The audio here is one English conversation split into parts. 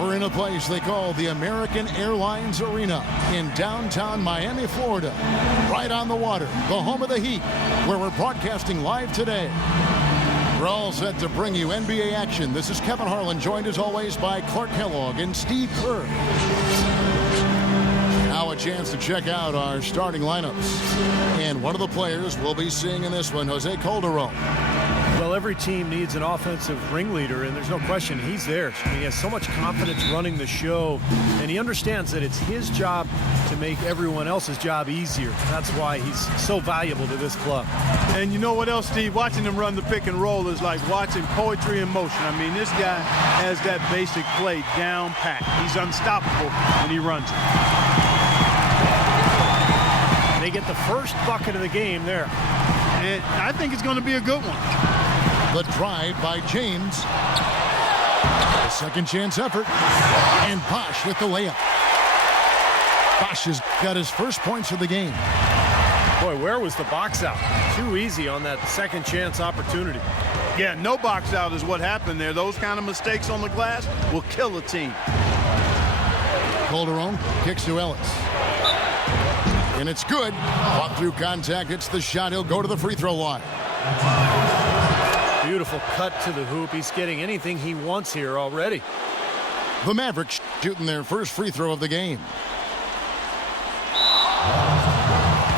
We're in a place they call the American Airlines Arena in downtown Miami, Florida. Right on the water, the home of the Heat, where we're broadcasting live today. We're all set to bring you NBA action. This is Kevin Harlan, joined as always by Clark Kellogg and Steve Kerr. Now a chance to check out our starting lineups. And one of the players we'll be seeing in this one, Jose Calderon. Well, every team needs an offensive ringleader, and there's no question he's there. I mean, he has so much confidence running the show, and he understands that it's his job to make everyone else's job easier. That's why he's so valuable to this club. And you know what else, Steve? Watching him run the pick and roll is like watching poetry in motion. I mean, this guy has that basic play down pat. He's unstoppable when he runs it. They get the first bucket of the game there. And I think it's going to be a good one. The drive by James. The second chance effort. And Bosch with the layup. Bosch has got his first points of the game. Boy, where was the box out? Too easy on that second chance opportunity. Yeah, no box out is what happened there. Those kind of mistakes on the glass will kill a team. Calderon kicks to Ellis. And it's good. Fought through contact. It's the shot. He'll go to the free throw line. Beautiful cut to the hoop. He's getting anything he wants here already. The Mavericks shooting their first free throw of the game.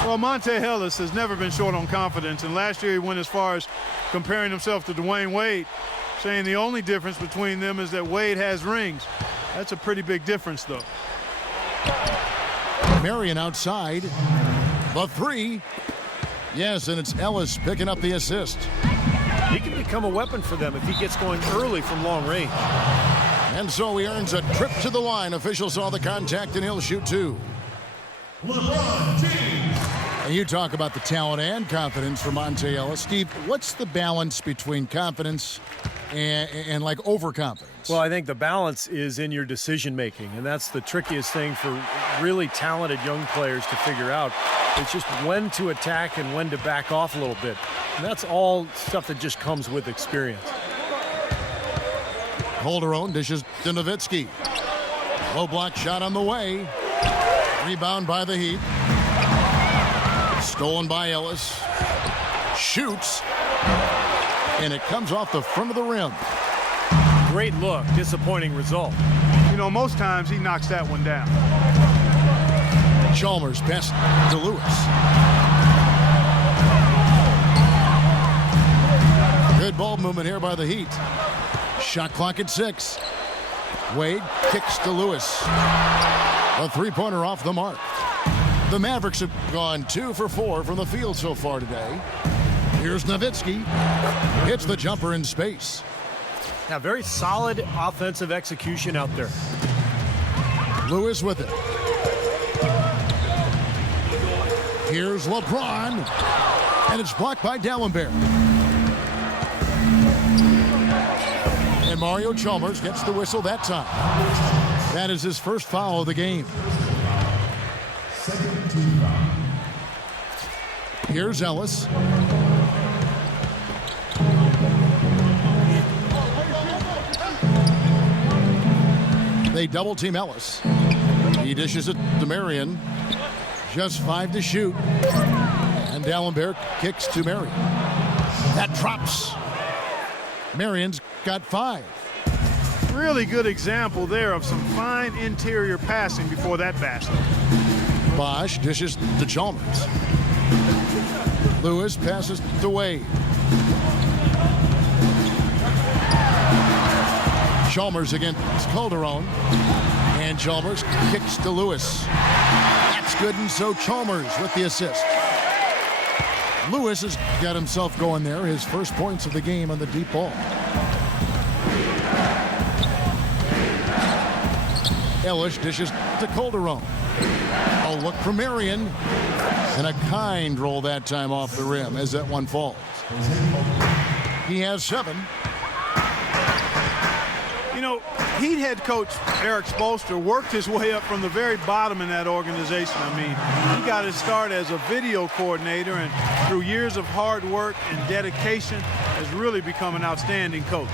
Well, Monte Ellis has never been short on confidence, and last year he went as far as comparing himself to Dwayne Wade, saying the only difference between them is that Wade has rings. That's a pretty big difference, though. Marion outside. The three. Yes, and it's Ellis picking up the assist. He can become a weapon for them if he gets going early from long range. And so he earns a trip to the line. Officials saw the contact, and he'll shoot two. LeBron James. And you talk about the talent and confidence for Monte Ellis. Steve, what's the balance between confidence and like overconfidence? Well, I think the balance is in your decision making, and that's the trickiest thing for really talented young players to figure out. It's just when to attack and when to back off a little bit. And that's all stuff that just comes with experience. Calderon dishes to Nowitzki. Low block shot on the way. Rebound by the Heat. Stolen by Ellis. Shoots. And it comes off the front of the rim. Great look. Disappointing result. You know, most times he knocks that one down. Chalmers pass to Lewis. Good ball movement here by the Heat. Shot clock at 6. Wade kicks to Lewis. A three-pointer off the mark. The Mavericks have gone 2 for 4 from the field so far today. Here's Nowitzki. Hits the jumper in space. Now, very solid offensive execution out there. Lewis with it. Here's LeBron. And it's blocked by Dallenberg. And Mario Chalmers gets the whistle that time. That is his first foul of the game. Here's Ellis. They double team Ellis. He dishes it to Marion. Just 5 to shoot. And Dallenberg kicks to Marion. That drops. Marion's got 5. Really good example there of some fine interior passing before that basket. Bosch dishes to Chalmers. Lewis passes to Wade. Chalmers against Calderon. And Chalmers kicks to Lewis. That's good, and so Chalmers with the assist. Lewis has got himself going there. His first points of the game on the deep ball. Ellis dishes to Calderon. A look from Marion. And a kind roll that time off the rim as that one falls. He has 7. You know, Heat head coach Eric Spoelstra worked his way up from the very bottom in that organization. I mean, he got his start as a video coordinator, and through years of hard work and dedication has really become an outstanding coach.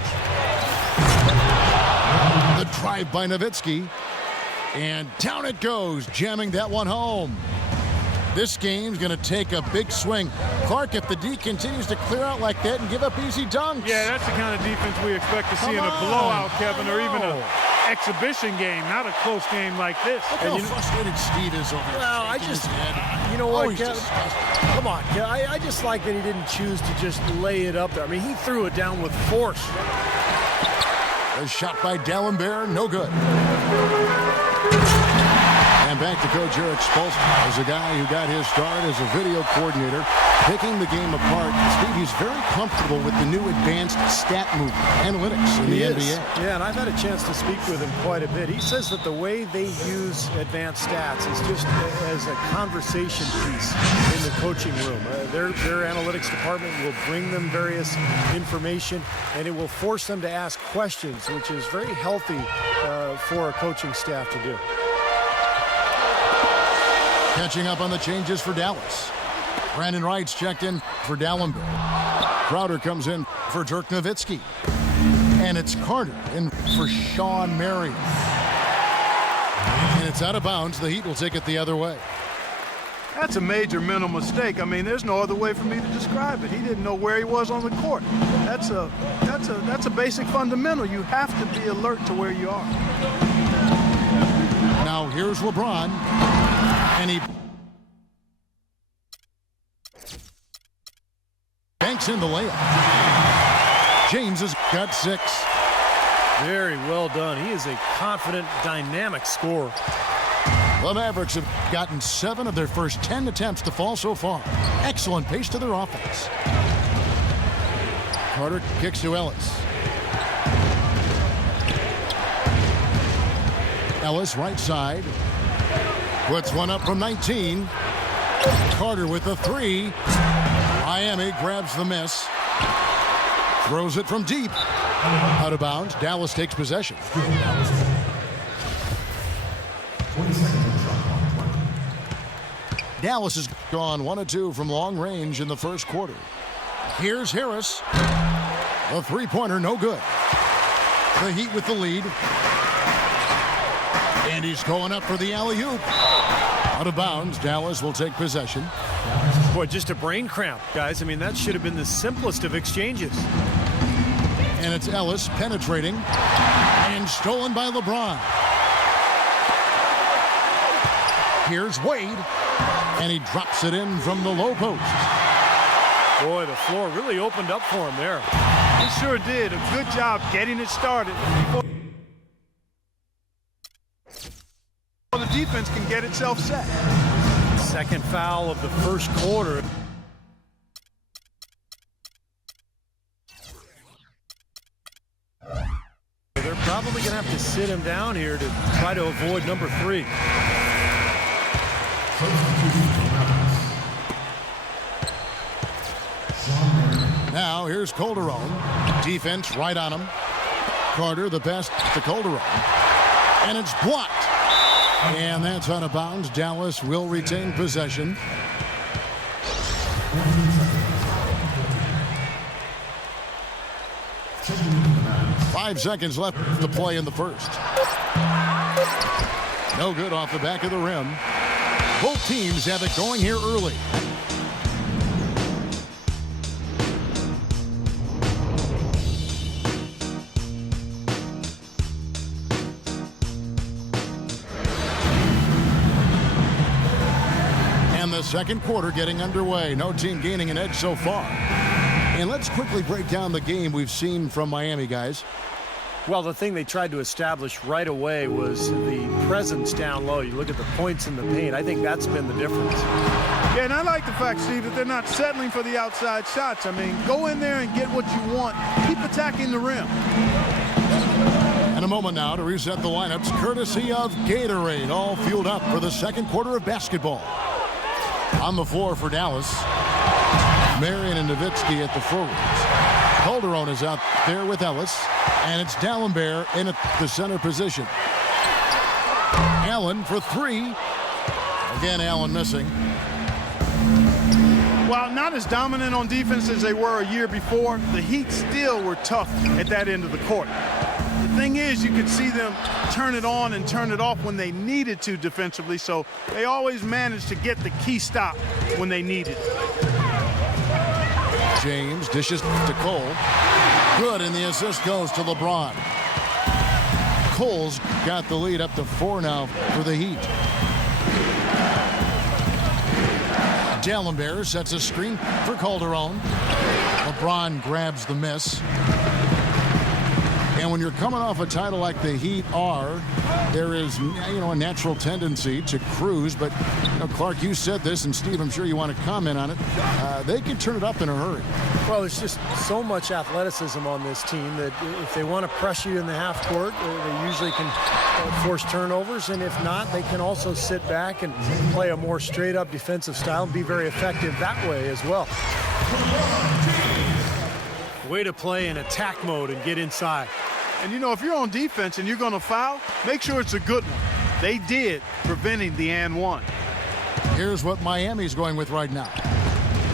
The drive by Nowitzki. And down it goes, jamming that one home. This game's going to take a big swing. Clark, if the D continues to clear out like that and give up easy dunks. Yeah, that's the kind of defense we expect to see in a blowout, Kevin, or even an exhibition game, not a close game like this. Look how frustrated Steve is over there. Well, you know what, come on, I just like that he didn't choose to just lay it up there. I mean, he threw it down with force. A shot by Dallenberg, no good. And back to Coach Eric Spolstra as a guy who got his start as a video coordinator, picking the game apart. Steve, he's very comfortable with the new advanced stat movement, analytics in the NBA. Yeah, and I've had a chance to speak with him quite a bit. He says that the way they use advanced stats is just as a conversation piece in the coaching room. Their analytics department will bring them various information, and it will force them to ask questions, which is very healthy for a coaching staff to do. Catching up on the changes for Dallas. Brandon Wright's checked in for Dallenberg. Crowder comes in for Dirk Nowitzki. And it's Carter in for Sean Marion. And it's out of bounds. The Heat will take it the other way. That's a major mental mistake. I mean, there's no other way for me to describe it. He didn't know where he was on the court. That's a basic fundamental. You have to be alert to where you are. Now here's LeBron. And he banks in the layup. James has got 6. Very well done. He is a confident, dynamic scorer. The Mavericks have gotten 7 of their first 10 attempts to fall so far. Excellent pace to their offense. Carter kicks to Ellis. Ellis right side. Puts one up from 19. Carter with the 3. Miami grabs the miss. Throws it from deep. Out of bounds. Dallas takes possession. Dallas has gone 1 of 2 from long range in the first quarter. Here's Harris. A three-pointer, no good. The Heat with the lead. And he's going up for the alley-oop. Out of bounds. Dallas will take possession. Boy, just a brain cramp, guys. I mean, that should have been the simplest of exchanges. And it's Ellis penetrating. And stolen by LeBron. Here's Wade. And he drops it in from the low post. Boy, the floor really opened up for him there. He sure did. A good job getting it started before the defense can get itself set. Second foul of the first quarter. They're probably going to have to sit him down here to try to avoid number 3. Now here's Calderon. Defense right on him. Carter the pass to Calderon. And it's blocked. And that's out of bounds. Dallas will retain possession. Five seconds left to play in the first. No good off the back of the rim. Both teams have it going here early. The second quarter getting underway. No team gaining an edge so far. And let's quickly break down the game we've seen from Miami, guys. Well, the thing they tried to establish right away was the presence down low. You look at the points in the paint. I think that's been the difference. Yeah, and I like the fact, Steve, that they're not settling for the outside shots. I mean, go in there and get what you want. Keep attacking the rim. And a moment now to reset the lineups, courtesy of Gatorade, all fueled up for the second quarter of basketball. On the floor for Dallas, Marion and Nowitzki at the forwards. Calderon is out there with Ellis, and it's Dallenberg in the center position. Allen for 3. Again, Allen missing. While not as dominant on defense as they were a year before, the Heat still were tough at that end of the court. The thing is, you could see them turn it on and turn it off when they needed to defensively, so they always managed to get the key stop when they needed it. James dishes to Cole. Good, and the assist goes to LeBron. Cole's got the lead up to 4 now for the Heat. Dallenberg sets a screen for Calderon. LeBron grabs the miss. And when you're coming off a title like the Heat are, there is, a natural tendency to cruise. But, Clark, you said this, and Steve, I'm sure you want to comment on it. They can turn it up in a hurry. Well, there's just so much athleticism on this team that if they want to pressure you in the half court, they usually can force turnovers. And if not, they can also sit back and play a more straight-up defensive style and be very effective that way as well. Way to play in attack mode and get inside. And, if you're on defense and you're going to foul, make sure it's a good one. They did, preventing the and one. Here's what Miami's going with right now.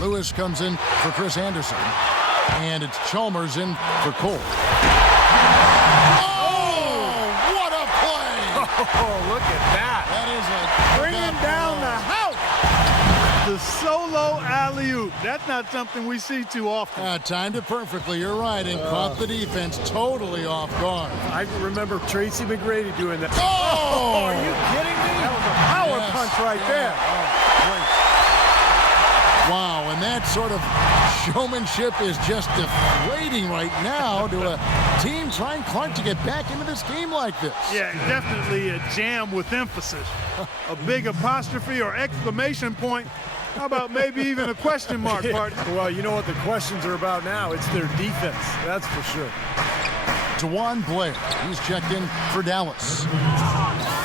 Lewis comes in for Chris Anderson. And it's Chalmers in for Cole. Oh, what a play! Oh, look at that. That is Bringing down the house. The solo alley-oop. That's not something we see too often. Timed it perfectly. You're right. And caught the defense totally off guard. I remember Tracy McGrady doing that. Oh! Are you kidding me? That was a power punch right there. Wow, and that sort of showmanship is just deflating right now to a team trying, Clark, to get back into this game like this. Yeah, definitely a jam with emphasis. A big apostrophe or exclamation point. How about maybe even a question mark, partner? Well, you know what the questions are about now. It's their defense, that's for sure. DeJuan Blair, he's checked in for Dallas.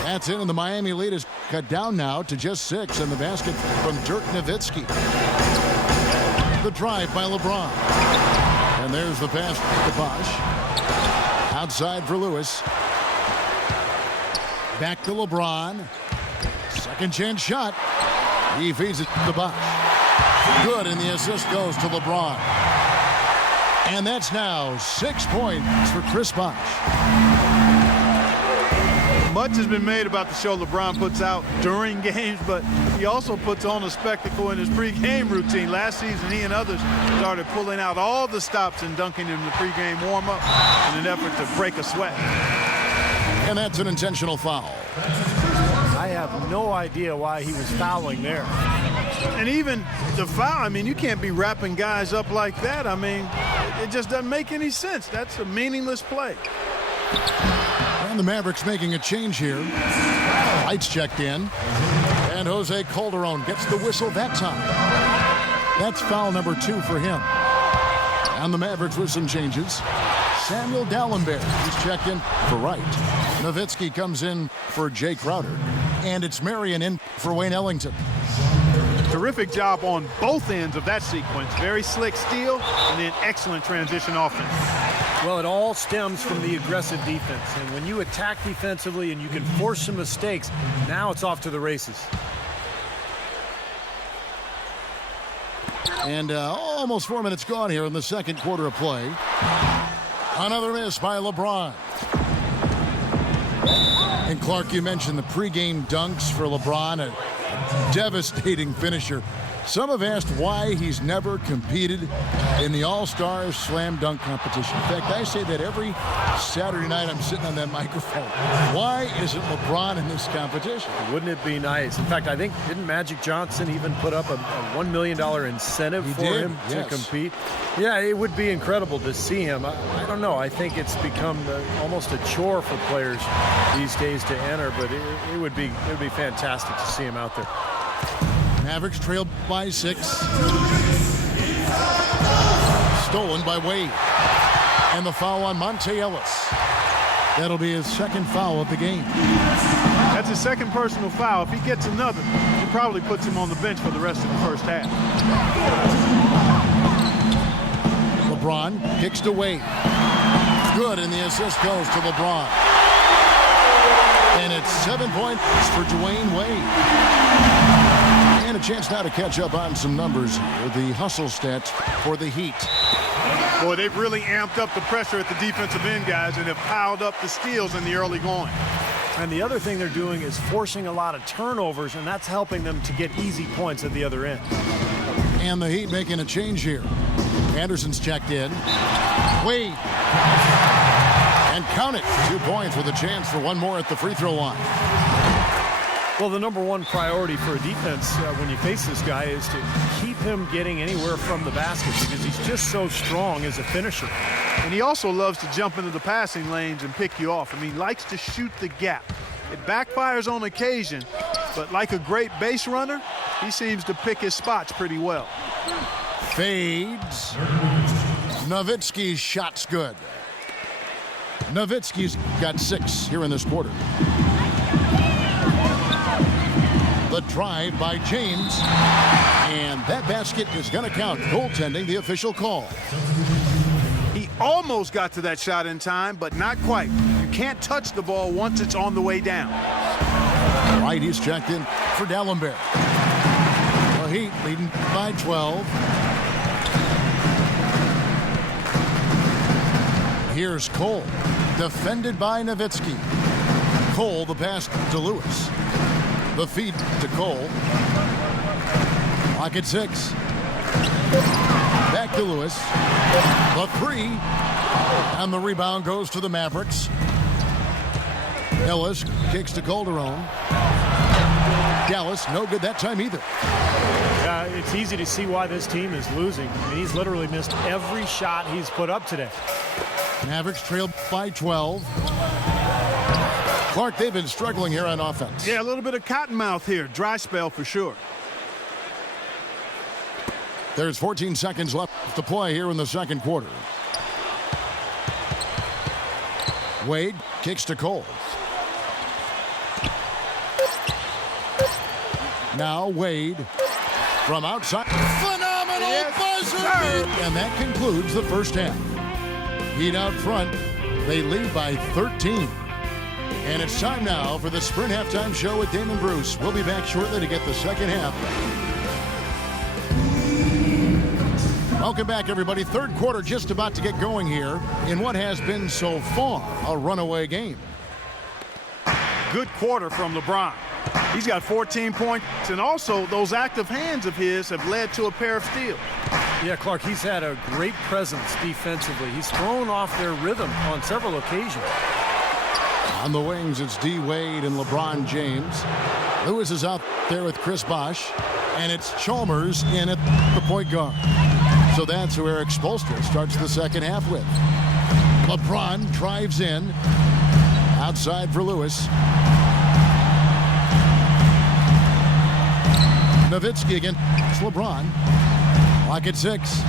That's in, and the Miami lead is cut down now to just 6, and the basket from Dirk Nowitzki. The drive by LeBron. And there's the pass to Bosch. Outside for Lewis. Back to LeBron. Second chance shot. He feeds it to Bosch. Good, and the assist goes to LeBron. And that's now 6 points for Chris Bosch. Much has been made about the show LeBron puts out during games, but he also puts on a spectacle in his pregame routine. Last season, he and others started pulling out all the stops and dunking in the pregame warm-up in an effort to break a sweat. And that's an intentional foul. I have no idea why he was fouling there. And even the foul, you can't be wrapping guys up like that. It just doesn't make any sense. That's a meaningless play. And the Mavericks making a change here. Lights checked in. And Jose Calderon gets the whistle that time. That's foul number 2 for him. And the Mavericks with some changes. Samuel Dallenberg, he's checked in for Wright. Nowitzki comes in for Jay Crowder. And it's Marion in for Wayne Ellington. Terrific job on both ends of that sequence. Very slick steal and then excellent transition offense. Well, it all stems from the aggressive defense. And when you attack defensively and you can force some mistakes, now it's off to the races. And almost 4 minutes gone here in the second quarter of play. Another miss by LeBron. And Clark, you mentioned the pregame dunks for LeBron, a devastating finisher. Some have asked why he's never competed in the All-Star Slam Dunk competition. In fact, I say that every Saturday night I'm sitting on that microphone. Why isn't LeBron in this competition? Wouldn't it be nice? In fact, I think, didn't Magic Johnson even put up a $1 million incentive him to compete? Yeah, it would be incredible to see him. I don't know. I think it's become almost a chore for players these days to enter, but it would be fantastic to see him out there. Mavericks trailed by 6. Stolen by Wade. And the foul on Monte Ellis. That'll be his second foul of the game. That's his second personal foul. If he gets another, he probably puts him on the bench for the rest of the first half. LeBron kicks to Wade. Good, and the assist goes to LeBron. And it's 7 points for Dwayne Wade. And a chance now to catch up on some numbers here. The hustle stats for the Heat. Boy, they've really amped up the pressure at the defensive end, guys, and have piled up the steals in the early going. And the other thing they're doing is forcing a lot of turnovers, and that's helping them to get easy points at the other end. And the Heat making a change here. Anderson's checked in. Wade. And count it. 2 points with a chance for one more at the free throw line. Well, the number one priority for a defense when you face this guy is to keep him getting anywhere from the basket because he's just so strong as a finisher. And he also loves to jump into the passing lanes and pick you off. I mean, he likes to shoot the gap. It backfires on occasion, but like a great base runner, he seems to pick his spots pretty well. Fades. Nowitzki's shot's good. Nowitzki's got 6 here in this quarter. The drive by James. And that basket is going to count. Goaltending, the official call. He almost got to that shot in time, but not quite. You can't touch the ball once it's on the way down. Right, he's checked in for D'Alembert. The Heat leading by 12. Here's Cole, defended by Nowitzki. Cole, the pass to Lewis. The feed to Cole. Clock at 6. Back to Lewis. The 3. And the rebound goes to the Mavericks. Ellis kicks to Calderon. Dallas, no good that time either. It's easy to see why this team is losing. I mean, he's literally missed every shot he's put up today. Mavericks trailed by 12. Clark, they've been struggling here on offense. Yeah, a little bit of cottonmouth here. Dry spell for sure. There's 14 seconds left to play here in the second quarter. Wade kicks to Cole. Now Wade from outside. Phenomenal buzzer beat. And that concludes the first half. Heat out front. They lead by 13. And it's time now for the Sprint Halftime Show with Damon Bruce. We'll be back shortly to get the second half. Welcome back, everybody. Third quarter just about to get going here in what has been so far a runaway game. Good quarter from LeBron. He's got 14 points, and also those active hands of his have led to a pair of steals. Yeah, Clark, he's had a great presence defensively. He's thrown off their rhythm on several occasions. On the wings, it's D. Wade and LeBron James. Lewis is out there with Chris Bosh, and it's Chalmers in at the point guard. So that's who Eric Spoelstra starts the second half with. LeBron drives in. Outside for Lewis. Nowitzki again. It's LeBron. Clock at 6.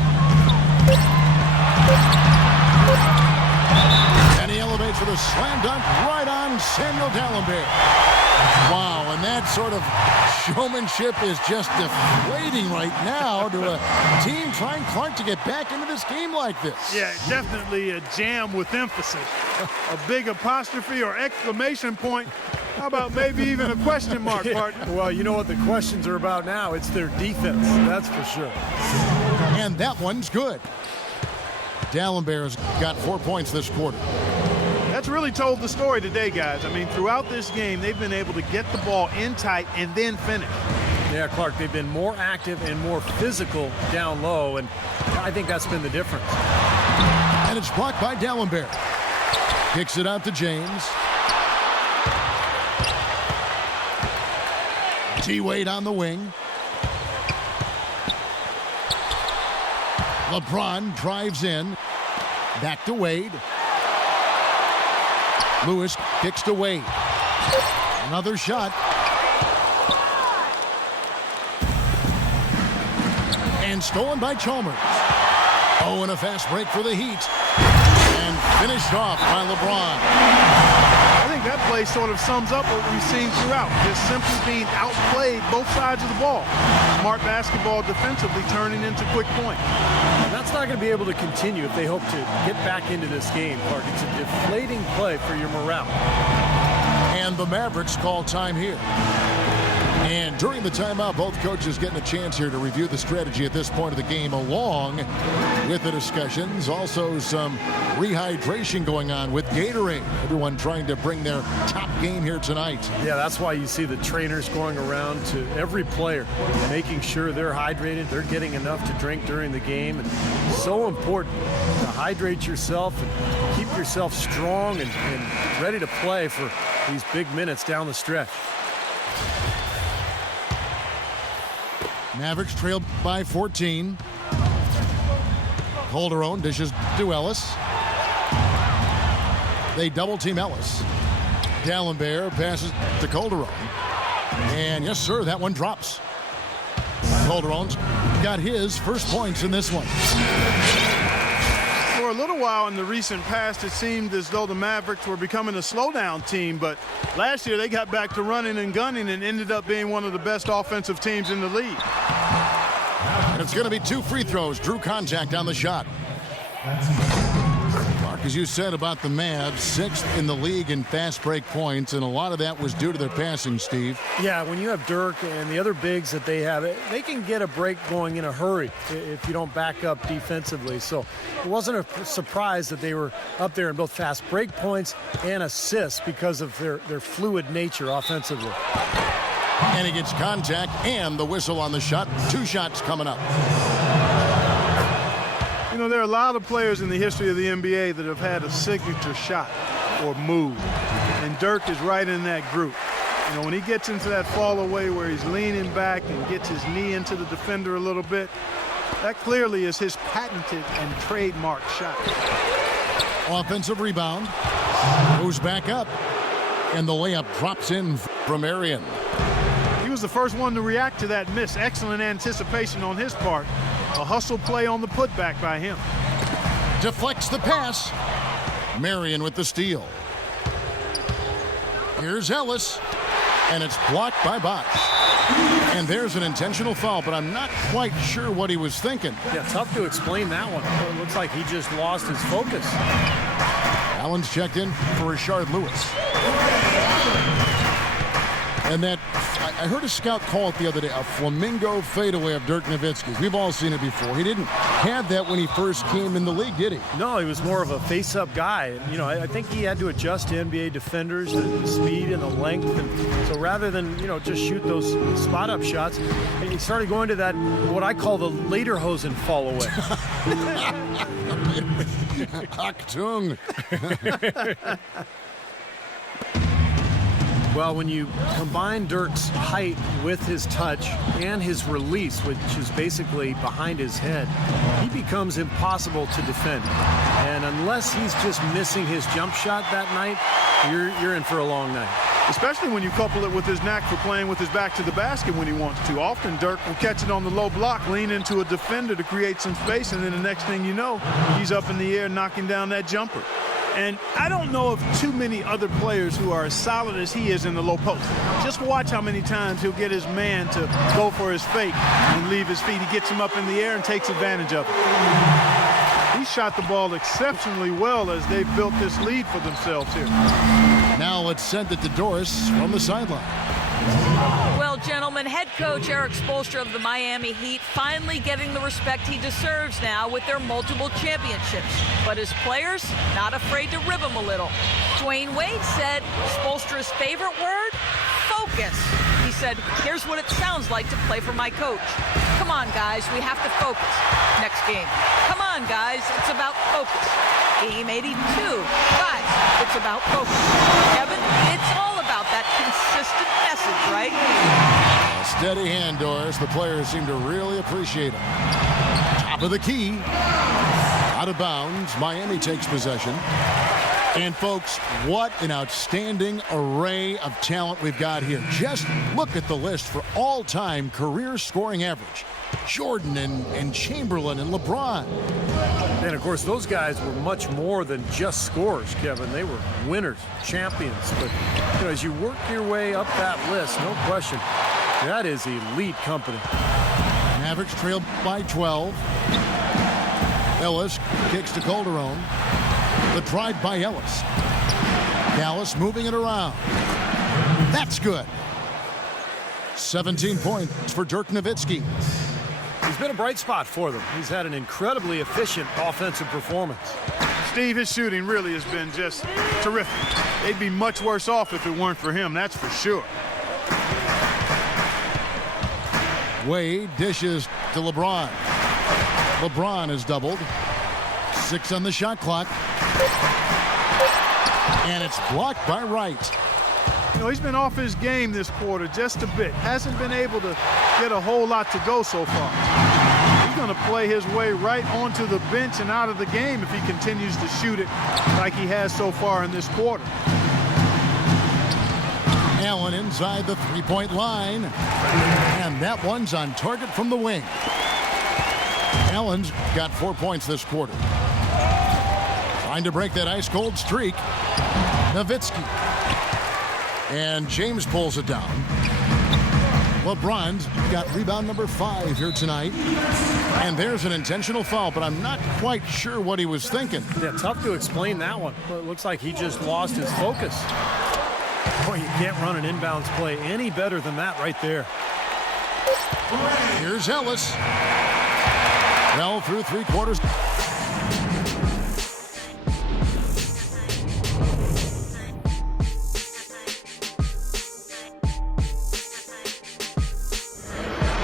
And he elevates for the slam dunk right on Samuel D'Alembert. Wow, and that sort of showmanship is just deflating right now to a team trying, Clark, to get back into this game like this. Yeah, definitely a jam with emphasis. A big apostrophe or exclamation point. How about maybe even a question mark, partner? Well, you know what the questions are about now? It's their defense, that's for sure. And that one's good. D'Alembert's got 4 points this quarter. That's really told the story today, guys. I mean, throughout this game, they've been able to get the ball in tight and then finish. Yeah, Clark, they've been more active and more physical down low, and I think that's been the difference. And it's blocked by D'Alembert. Kicks it out to James. T-Wade on the wing. LeBron drives in. Back to Wade. Lewis kicks to Wade. Another shot. And stolen by Chalmers. Oh, and a fast break for the Heat. And finished off by LeBron. I think that play sort of sums up what we've seen throughout. Just simply being outplayed both sides of the ball. Smart basketball defensively turning into quick points. That's not going to be able to continue if they hope to get back into this game, Clark. It's a deflating play for your morale. And the Mavericks call time here. And during the timeout, both coaches getting a chance here to review the strategy at this point of the game, along with the discussions. Also some rehydration going on with Gatorade. Everyone trying to bring their top game here tonight. Yeah, that's why you see the trainers going around to every player, making sure they're hydrated, they're getting enough to drink during the game. It's so important to hydrate yourself and keep yourself strong and ready to play for these big minutes down the stretch. Mavericks trailed by 14. Calderon dishes to Ellis. They double team Ellis. D'Alembert passes to Calderon. And yes, sir, that one drops. Calderon's got his first points in this one. For a little while in the recent past, it seemed as though the Mavericks were becoming a slowdown team, but last year they got back to running and gunning and ended up being one of the best offensive teams in the league. And it's going to be 2 free throws. Drew contact on the shot. Mark, as you said about the Mavs, 6th in the league in fast break points, and a lot of that was due to their passing, Steve. Yeah, when you have Dirk and the other bigs that they have, they can get a break going in a hurry if you don't back up defensively. So it wasn't a surprise that they were up there in both fast break points and assists because of their fluid nature offensively. And he gets contact and the whistle on the shot. 2 shots coming up. You know, there are a lot of players in the history of the NBA that have had a signature shot or move, and Dirk is right in that group. You know, when he gets into that fall away where he's leaning back and gets his knee into the defender a little bit, that clearly is his patented and trademark shot. Offensive rebound. Moves back up. And the layup drops in from Arian. He was the first one to react to that miss. Excellent anticipation on his part. A hustle play on the putback by him. Deflects the pass. Marion with the steal. Here's Ellis. And it's blocked by Box. And there's an intentional foul, but I'm not quite sure what he was thinking. Yeah, tough to explain that one. It looks like he just lost his focus. Allen's checked in for Rashard Lewis. And that, I heard a scout call it the other day, a flamingo fadeaway of Dirk Nowitzki's. We've all seen it before. He didn't have that when he first came in the league, did he? No, he was more of a face-up guy. You know, I think he had to adjust to NBA defenders, the speed and the length. And so rather than, just shoot those spot-up shots, he started going to that, what I call the Lederhosen fall away. Achtung. Well, when you combine Dirk's height with his touch and his release, which is basically behind his head, he becomes impossible to defend. And unless he's just missing his jump shot that night, you're in for a long night. Especially when you couple it with his knack for playing with his back to the basket when he wants to. Often Dirk will catch it on the low block, lean into a defender to create some space, and then the next thing you know, he's up in the air knocking down that jumper. And I don't know of too many other players who are as solid as he is in the low post. Just watch how many times he'll get his man to go for his fake and leave his feet. He gets him up in the air and takes advantage of it. He shot the ball exceptionally well as they've built this lead for themselves here. Now let's send it to Doris from the sideline. Well, gentlemen, head coach Eric Spoelstra of the Miami Heat finally getting the respect he deserves now with their multiple championships. But his players, not afraid to rib him a little. Dwayne Wade said Spoelstra's favorite word, focus. He said, here's what it sounds like to play for my coach. Come on, guys, we have to focus. Next game. Come on, guys, it's about focus. Game 82. Guys, it's about focus. Kevin, it's all about that consistent message, right? A steady hand, Doris. The players seem to really appreciate him. Top of the key. Out of bounds. Miami takes possession. And, folks, what an outstanding array of talent we've got here. Just look at the list for all-time career scoring average. Jordan and Chamberlain and LeBron. And, of course, those guys were much more than just scorers, Kevin. They were winners, champions. But, as you work your way up that list, no question, that is elite company. Mavericks trailed by 12. Ellis kicks to Calderon. The drive by Ellis. Dallas moving it around. That's good. 17 points for Dirk Nowitzki. He's been a bright spot for them. He's had an incredibly efficient offensive performance. Steve, his shooting really has been just terrific. They'd be much worse off if it weren't for him, that's for sure. Wade dishes to LeBron. LeBron is doubled. 6 on the shot clock. And it's blocked by Wright. You know, he's been off his game this quarter just a bit. Hasn't been able to get a whole lot to go so far. He's going to play his way right onto the bench and out of the game if he continues to shoot it like he has so far in this quarter. Allen inside the three-point line. And that one's on target from the wing. Allen's got 4 points this quarter. Trying to break that ice-cold streak. Nowitzki. And James pulls it down. LeBron's got rebound number 5 here tonight. And there's an intentional foul, but I'm not quite sure what he was thinking. Yeah, tough to explain that one. But it looks like he just lost his focus. Boy, you can't run an inbounds play any better than that right there. Here's Ellis. Well through 3 quarters.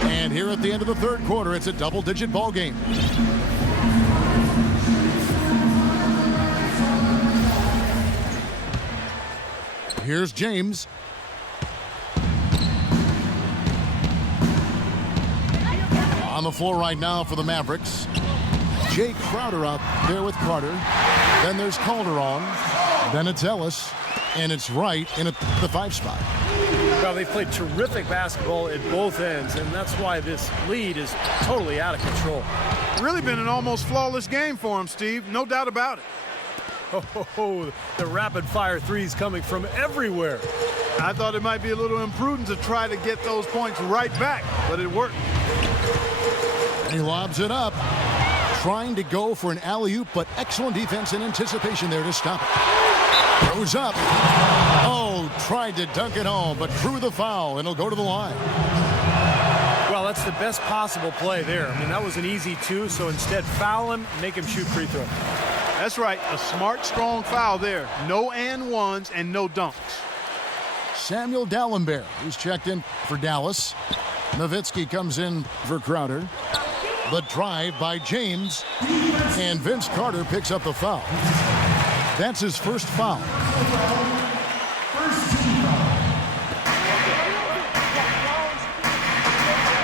And here at the end of the 3rd quarter, it's a double-digit ball game. Here's James. On the floor right now for the Mavericks. Jay Crowder out there with Carter. Then there's Calderon. Then it's Ellis. And it's Wright in the 5 spot. Well, they've played terrific basketball at both ends, and that's why this lead is totally out of control. Really been an almost flawless game for him, Steve. No doubt about it. Oh, the rapid-fire threes coming from everywhere. I thought it might be a little imprudent to try to get those points right back, but it worked. He lobs it up. Trying to go for an alley-oop, but excellent defense and anticipation there to stop it. Goes up. Oh, tried to dunk it home, but drew the foul, and he'll go to the line. Well, that's the best possible play there. I mean, that was an easy 2, so instead foul him, make him shoot free throw. That's right, a smart, strong foul there. No and ones and no dunks. Samuel Dallenberg, who's checked in for Dallas. Nowitzki comes in for Crowder. The drive by James. And Vince Carter picks up the foul. That's his first foul.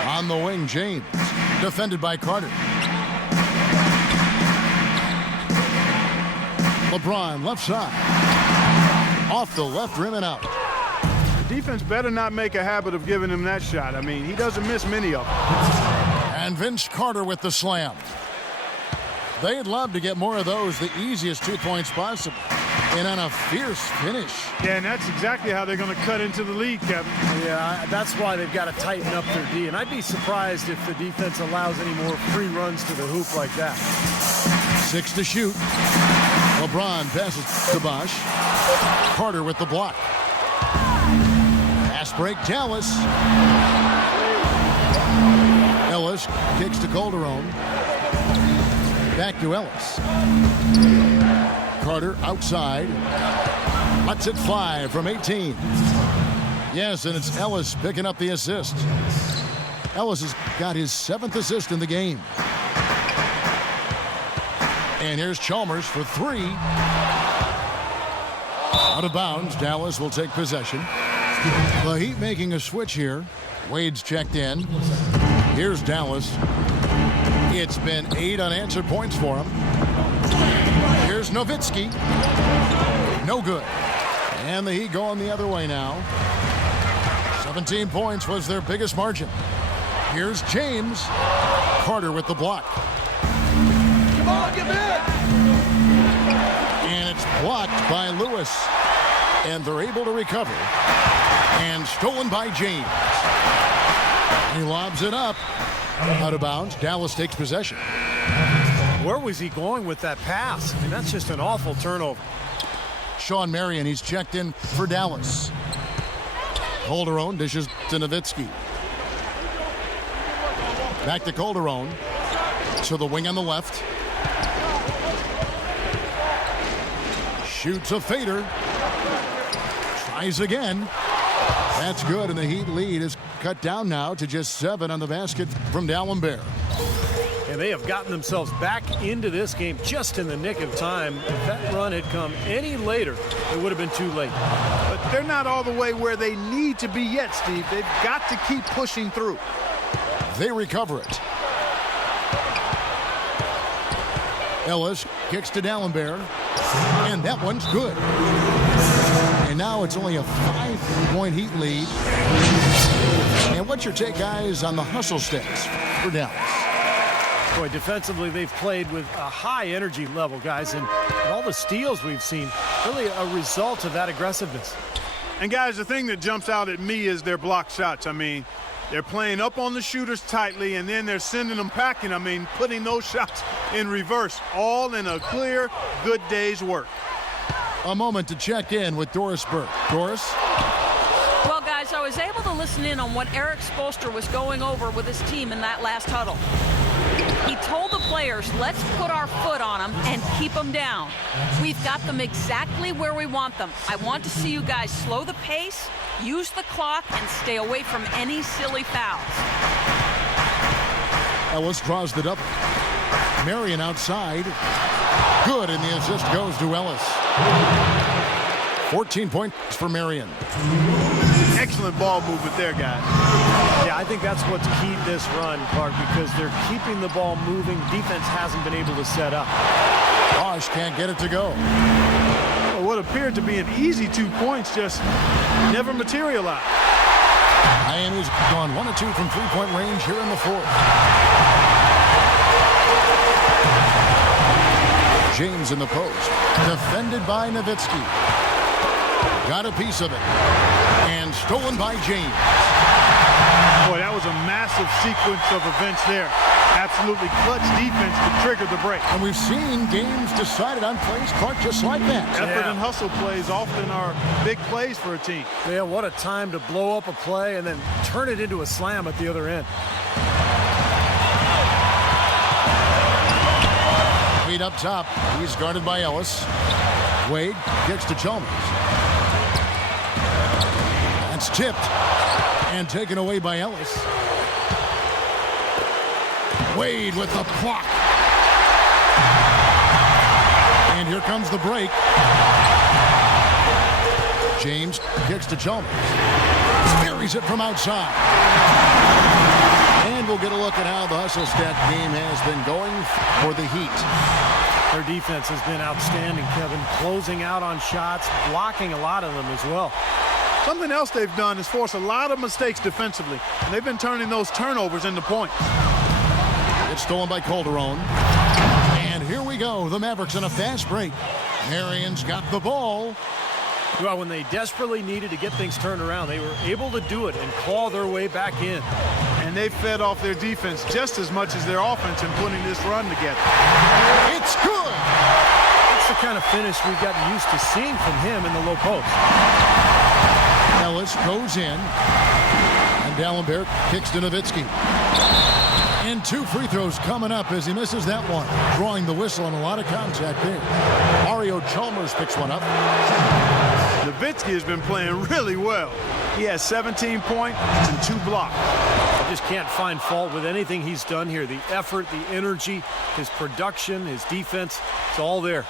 On the wing, James. Defended by Carter. LeBron, left side. Off the left rim and out. The defense better not make a habit of giving him that shot. I mean, he doesn't miss many of them. And Vince Carter with the slam. They'd love to get more of those, the easiest 2 points possible. And on a fierce finish. Yeah, and that's exactly how they're going to cut into the lead, Kevin. Yeah, that's why they've got to tighten up their D. And I'd be surprised if the defense allows any more free runs to the hoop like that. 6 to shoot. LeBron passes to Bosch. Carter with the block. Pass break, Dallas. Ellis kicks to Calderon. Back to Ellis. Carter outside. Lets it fly from 18. Yes, and it's Ellis picking up the assist. Ellis has got his 7th assist in the game. And here's Chalmers for 3. Out of bounds. Dallas will take possession. The Heat making a switch here. Wade's checked in. Here's Dallas. It's been 8 unanswered points for him. Here's Nowitzki. No good. And the Heat going the other way now. 17 points was their biggest margin. Here's James. Carter with the block. Come on, get back! And it's blocked by Lewis. And they're able to recover. And stolen by James. He lobs it up. Out of bounds. Dallas takes possession. Where was he going with that pass? I mean, that's just an awful turnover. Sean Marion, he's checked in for Dallas. Calderon dishes to Nowitzki. Back to Calderon. To the wing on the left. Shoots a fader. Tries again. That's good, and the Heat lead is cut down now to just 7 on the basket from D'Alembert. And they have gotten themselves back into this game just in the nick of time. If that run had come any later, it would have been too late. But they're not all the way where they need to be yet, Steve. They've got to keep pushing through. They recover it. Ellis kicks to D'Alembert, and that one's good. And now it's only a 5-point Heat lead. And what's your take, guys, on the hustle stats for Dallas? Boy, defensively, they've played with a high energy level, guys, and all the steals we've seen, really a result of that aggressiveness. And, guys, the thing that jumps out at me is their block shots. I mean, they're playing up on the shooters tightly, and then they're sending them packing. I mean, putting those shots in reverse, all in a clear, good day's work. A moment to check in with Doris Burke. Doris? Well, guys, I was able to listen in on what Eric Spoelstra was going over with his team in that last huddle. He told the players, let's put our foot on them and keep them down. We've got them exactly where we want them. I want to see you guys slow the pace, use the clock, and stay away from any silly fouls. Ellis draws it up. Marion outside. Good, and the assist goes to Ellis. 14 points for Marion. Excellent ball movement there, guys. Yeah, I think that's what's keyed this run, Clark, because they're keeping the ball moving. Defense hasn't been able to set up. Bosch can't get it to go. Well, what appeared to be an easy 2 points just never materialized. Miami's gone 1 of 2 from three-point range here in the fourth. James in the post. Defended by Nowitzki. Got a piece of it. And stolen by James. Boy, that was a massive sequence of events there. Absolutely clutch defense to trigger the break. And we've seen games decided on plays, Clark, just like that. Effort and hustle plays often are big plays for a team. Yeah, what a time to blow up a play and then turn it into a slam at the other end. Wade up top. He's guarded by Ellis. Wade kicks to Chalmers. That's tipped and taken away by Ellis. Wade with the block. And here comes the break. James kicks to Chalmers. Buries it from outside. And we'll get a look at how the hustle stat game has been going for the Heat. Their defense has been outstanding, Kevin. Closing out on shots, blocking a lot of them as well. Something else they've done is force a lot of mistakes defensively, and they've been turning those turnovers into points. It's stolen by Calderon. And here we go. The Mavericks in a fast break. Marion's got the ball. Well, when they desperately needed to get things turned around, they were able to do it and claw their way back in. And they fed off their defense just as much as their offense in putting this run together. It's good. That's the kind of finish we've gotten used to seeing from him in the low post. Ellis goes in. And D'Alembert kicks to Nowitzki. And 2 free throws coming up as he misses that one. Drawing the whistle and a lot of contact there. Mario Chalmers picks one up. Nowitzki has been playing really well. He has 17 points and 2 blocks. I just can't find fault with anything he's done here. The effort, the energy, his production, his defense, it's all there.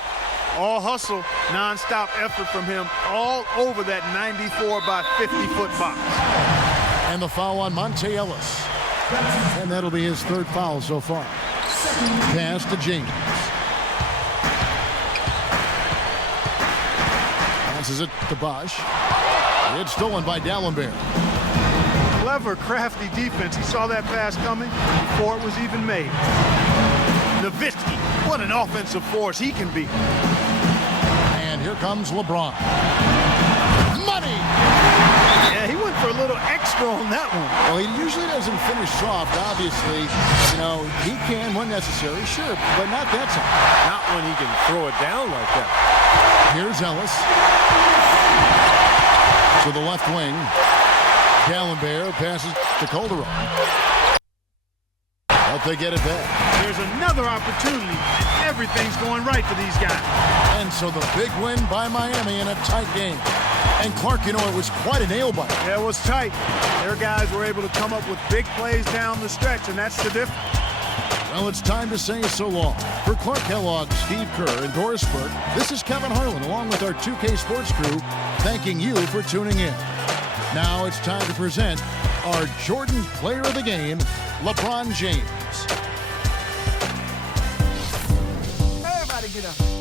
All hustle, non-stop effort from him all over that 94 by 50-foot box. And the foul on Monte Ellis. And that'll be his 3rd foul so far. Pass to James. Passes it to Bosch. It's stolen by D'Alembert. Clever, crafty defense. He saw that pass coming before it was even made. Nowitzki, what an offensive force he can be. And here comes LeBron. Money! Yeah, he went for a little extra on that one. Well, he usually doesn't finish soft, obviously. You know, he can when necessary, sure, but not that time. Not when he can throw it down like that. Here's Ellis. To the left wing. D'Alembert passes to Calderon. But they get it back. There's another opportunity, and everything's going right for these guys. And so the big win by Miami in a tight game. And Clark, you know, it was quite a nail-biter. Yeah, it was tight. Their guys were able to come up with big plays down the stretch, and that's the difference. Well, it's time to say so long. For Clark Kellogg, Steve Kerr, and Doris Burke, this is Kevin Harlan along with our 2K Sports crew, thanking you for tuning in. Now it's time to present our Jordan Player of the Game, LeBron James. Everybody get up.